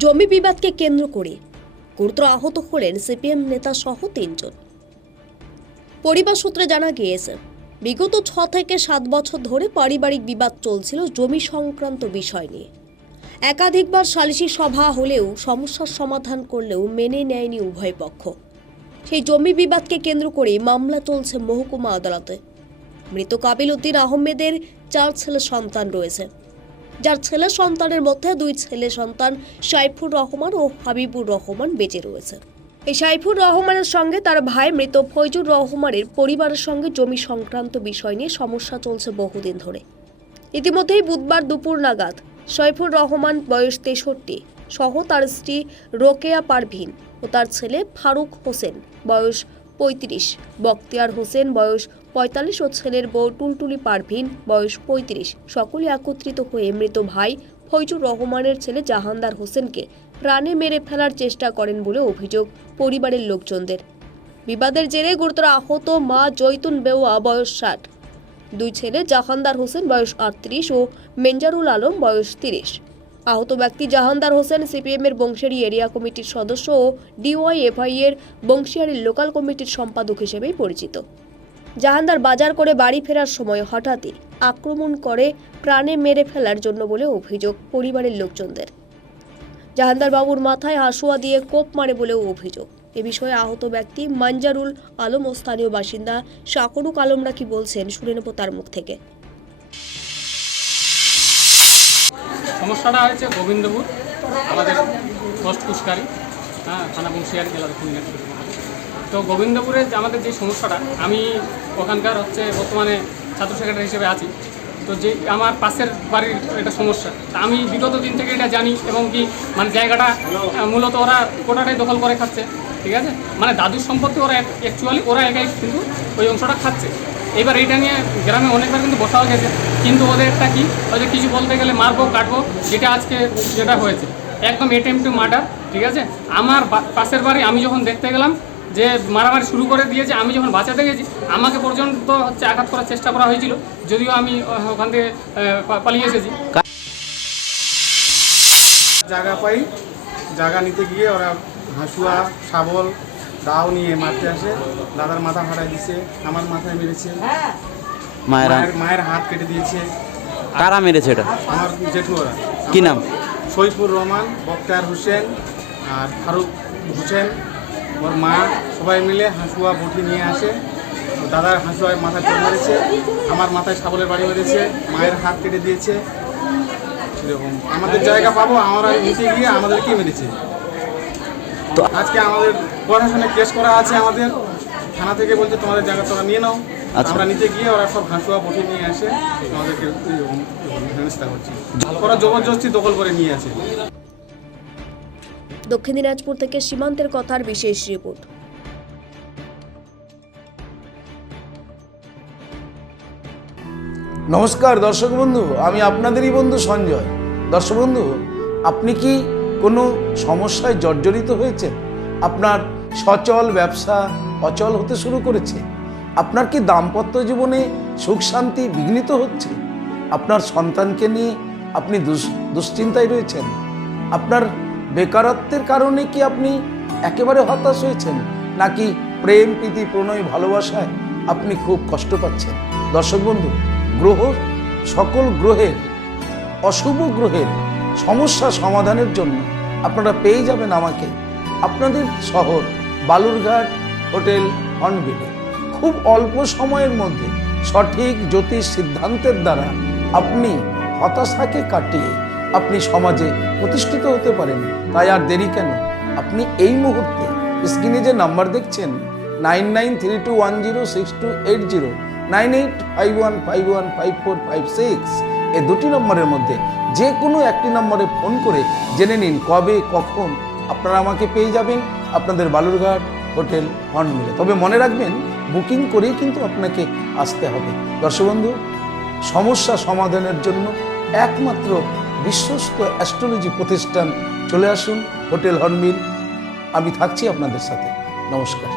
জমি বিবাদকে কেন্দ্র করে গুরুতর আহত হলেন সিপিএম নেতা সহ 3 জন। পরিবার সূত্রে জানা গিয়েছে, বিগত 6 থেকে 7 বছর ধরে পারিবারিক বিবাদ চলছিল জমি সংক্রান্ত বিষয় নিয়ে। একাধিকবার সালিশি সভা হলেও সমস্যার সমাধান করলেও মেনে নেয়নি উভয় পক্ষ। সেই জমি বিবাদকে কেন্দ্র করে মামলা চলছে মহকুমা আদালতে। মৃত কাবিল উদ্দিন আহমেদের 4 ছেলে সন্তান রয়েছে, যার ছেলে সন্তানের মধ্যে 2 ছেলে সন্তান সাইফুর রহমান ও হাবিবুর রহমান বেঁচে রয়েছে। এই সাইফুর রহমানের সঙ্গে তার ভাই মৃত ফয়জুর রহমানের পরিবারের সঙ্গে জমি সংক্রান্ত বিষয় নিয়ে সমস্যা চলছে বহুদিন ধরে। ইতিমধ্যেই বুধবার দুপুর নাগাদ সাইফুর রহমান বয়স 63 সহ তার স্ত্রী রোকেয়া পারভিন ও তার ছেলে ফারুক হোসেন বয়স 35, বখতিয়ার হোসেন বয়স 45 ও ছেলের বউ টুলটুলি পারভিন বয়স 35 সকলে একত্রিত হয়ে মৃত ভাই ফয়জুর রহমানের ছেলে জাহানদার হোসেনকে প্রাণে মেরে ফেলার চেষ্টা করেন বলে অভিযোগ পরিবারের লোকজনদের। বিবাদের জেরে গুরুতর আহত মা জৈতুন বেওয়া বয়স 60, 2 ছেলে জাহানদার হোসেন বয়স 38 ও মেঞ্জারুল আলম বয়স 30। আহত ব্যক্তি জাহানদার হোসেন সিপিএম এর বংশিয়ারি এরিয়া কমিটির সদস্য ও ডিওয়াইএফআই এর বংশিয়ারি লোকাল কমিটির সম্পাদক হিসেবেই পরিচিত। জাহানদার বাজার করে বাড়ি ফেরার সময় হঠাৎই আক্রমণ করে প্রাণে মেরে ফেলার জন্য বলে অভিযোগ পরিবারের লোকজনদের। জাহানদার বাবুর মাথায় হাসুয়া দিয়ে কোপ মারে বলেও অভিযোগ। এ বিষয়ে আহত ব্যক্তি মঞ্জারুল আলম ও স্থানীয় বাসিন্দা শাকরুক আলমরা কি বলছেন শুনে নেব তার মুখ থেকে। সমস্যাটা হয়েছে গোবিন্দপুর, আমাদের পোস্ট কুচকারি, থানা বংশিয়ারি, জেলা দক্ষিণ দিনাজপুর। তো গোবিন্দপুরে আমাদের যে সমস্যাটা, আমি ওখানকার বর্তমানে ছাত্র সেক্রেটারি হিসেবে আছি। তো যে আমার পাশের বাড়ির এটা সমস্যা, তা আমি বিগত দিন থেকে এটা জানি এবং কি জায়গাটা মূলত ওরা কোটাটাই দখল করে খাচ্ছে, ঠিক আছে। দাদুর সম্পত্তি ওরা একাই কিন্তু ওই অংশটা খাচ্ছে। এবার এইটা নিয়ে গ্রামে অনেকবার কিন্তু বসাও গেছে, কিন্তু ওদের একটা কি, ওদের কিছু বলতে গেলে মারবো কাটবো, যেটা আজকে যেটা হয়েছে একদম অ্যাটেম্পট টু মার্ডার, ঠিক আছে। আমার পাশের বাড়ি আমি যখন দেখতে গেলাম যে মারামারি শুরু করে দিয়েছে, আমি যখন বাঁচাতে গেছি আমাকে পর্যন্ত আঘাত করার চেষ্টা করা হয়েছিল, যদিও আমি ওখান থেকে পালিয়ে এসেছি। জায়গা নিতে গিয়ে ওরা হাসুয়া শাবল দাও নিয়ে মারতে আসে। দাদার মাথা ফাটাই দিচ্ছে, আমার মাথায় মেরেছে, মায়ের হাত কেটে দিয়েছে। কারা মেরেছে এটা? আমার জেঠু ওরা। কি নাম? সৈফুর রহমান, বখতিয়ার হোসেন আর ফারুক হোসেন, ওর মা, সবাই মিলে হাসুয়া বটি নিয়ে আসে। দাদার হাসুয়ায় মাথায় চোট মেরেছে, আমার মাথায় শাবলের বাড়ি মেরেছে, মায়ের হাত কেটে দিয়েছে। এরকম আমাদের জায়গা পাবো আমরা নিতে গিয়ে আমাদেরকে মেরেছে। তো আজকে আমাদের প্রশাসনে কেস করা আছে, আমাদের থানা থেকে বলছে তোমাদের জায়গা তোমরা নিয়ে নাও। আমরা নিতে গিয়ে ওরা সব হাসুয়া বটি নিয়ে আসে, আমাদেরকে হেনস্থা করছে। ওরা জবরদস্তি দখল করে নিয়ে আসে। দক্ষিণ দিনাজপুর থেকে সীমান্তের কথার বিশেষ রিপোর্ট। নমস্কার দর্শক বন্ধু, আমি আপনাদেরই বন্ধু সঞ্জয়। দর্শক বন্ধু, আপনি কি কোনো সমস্যায় জর্জরিত হয়েছেন? আপনার সচল ব্যবসা অচল হতে শুরু করেছে? আপনার কি দাম্পত্য জীবনে সুখ শান্তি বিঘ্নিত হচ্ছে? আপনার সন্তানকে নিয়ে আপনি দুশ্চিন্তায় রয়েছেন? আপনার বেকারত্বের কারণে কি আপনি একেবারে হতাশ হয়েছেন, নাকি প্রেম প্রীতি প্রণয় ভালোবাসায় আপনি খুব কষ্ট পাচ্ছেন? দর্শক বন্ধু, সকল গ্রহের অশুভ গ্রহের সমস্যা সমাধানের জন্য আপনারা পেয়ে যাবেন আমাকে আপনাদের শহর বালুরঘাট হোটেল হর্নবিলে। খুব অল্প সময়ের মধ্যে সঠিক জ্যোতিষ সিদ্ধান্তের দ্বারা আপনি হতাশাকে কাটিয়ে আপনি সমাজে প্রতিষ্ঠিত হতে পারেন। তাই আর দেরি কেন? আপনি এই মুহূর্তে স্ক্রিনে যে নাম্বার দেখছেন 9932106280, 9851515456, এই দুটি নম্বরের মধ্যে যে কোনো একটি নম্বরে ফোন করে জেনে নিন কবে কখন আপনারা আমাকে পেয়ে যাবেন আপনাদের বালুরঘাট হোটেল হর্নবিলে। তবে মনে রাখবেন, বুকিং করেই কিন্তু আপনাকে আসতে হবে। দর্শক বন্ধু, সমস্যা সমাধানের জন্য একমাত্র বিশ্বস্ত অ্যাস্ট্রোলজি প্রতিষ্ঠান চলে আসুন হোটেল হর্নবিল। আমি থাকছি আপনাদের সাথে। নমস্কার।